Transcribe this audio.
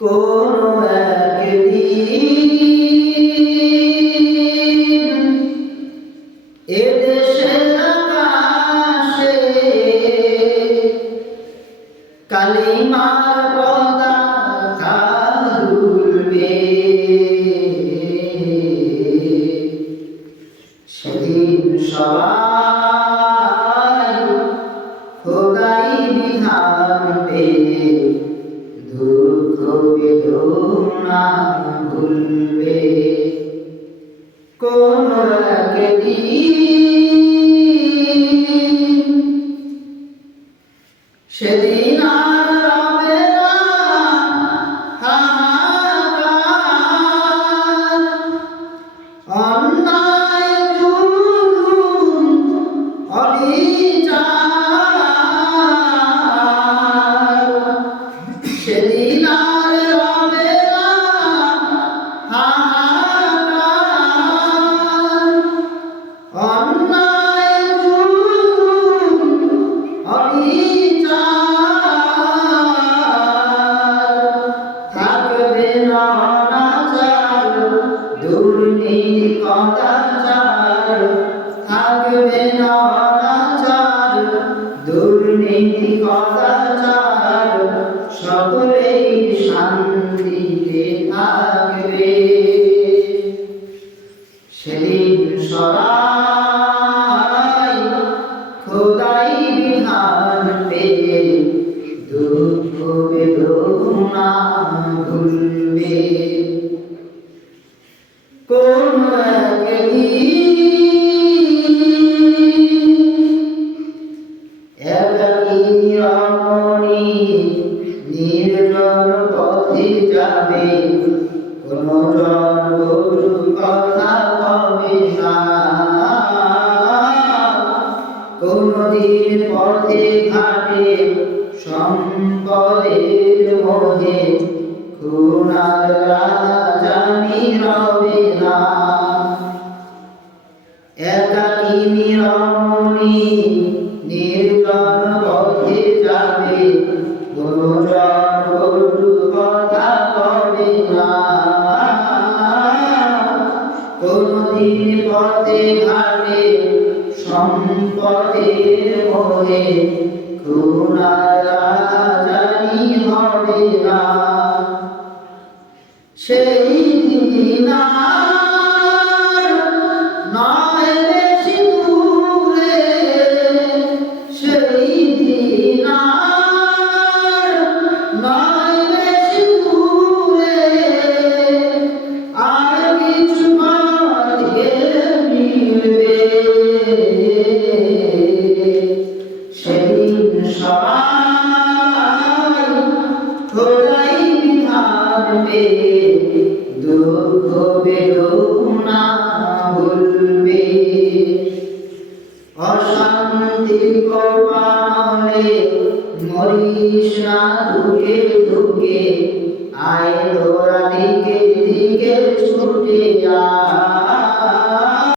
কোনো একদিন এদেশের আকাশে কালিমার পতাকা দুলবে। সেদিন সবাই খোদাই বিধান পেয়ে দুঃখ বেদনা ভুলবে। কোন একদিন সেদিন আর রবে না হাহাকার, অন্যায় জুলুম অবিচার। সেদিন আর রবে না হাহাকার, অন্যায় জুলুম অবিচার। থাকবে না অনাচার দুর্নীতি কদাচার, থাকবে না অনাচার দুর্নীতি কদাচার। সকলেই শান্তিতে থাকবে। সেদিন সবাই খোদাই বিধান পেয়ে দুঃখ বেদনা ভুলবে। কোন একাকী রমণী নির্জন পথে যাবে, কোন জনবধূ কথা কবে না। কোনদিন পথে ঘাটে সম্পদের মোহে খুনার রাজানি রবে না। একাকিনী রমণী নির্জন পথে যাবে, কোন জনবধূ কথা কবে না। কোনদিন পথে ঘাটে সম্পদের মোহে খুনার রাজানি হবে না। সেই দিন আর নয় বেশি দূরে, সেই দিন আর নয় বেশি দূরে। আর কিছু পথ গেলে মিলবে। সেদিন সবাই খোদাই বিধান পেয়ে দুঃখ বেদনা ভুলবে। অশান্তির কোপানলে মরিস না ধুকে ধুকে, আয় তোরা দিকে দিকে ছুটে আয়।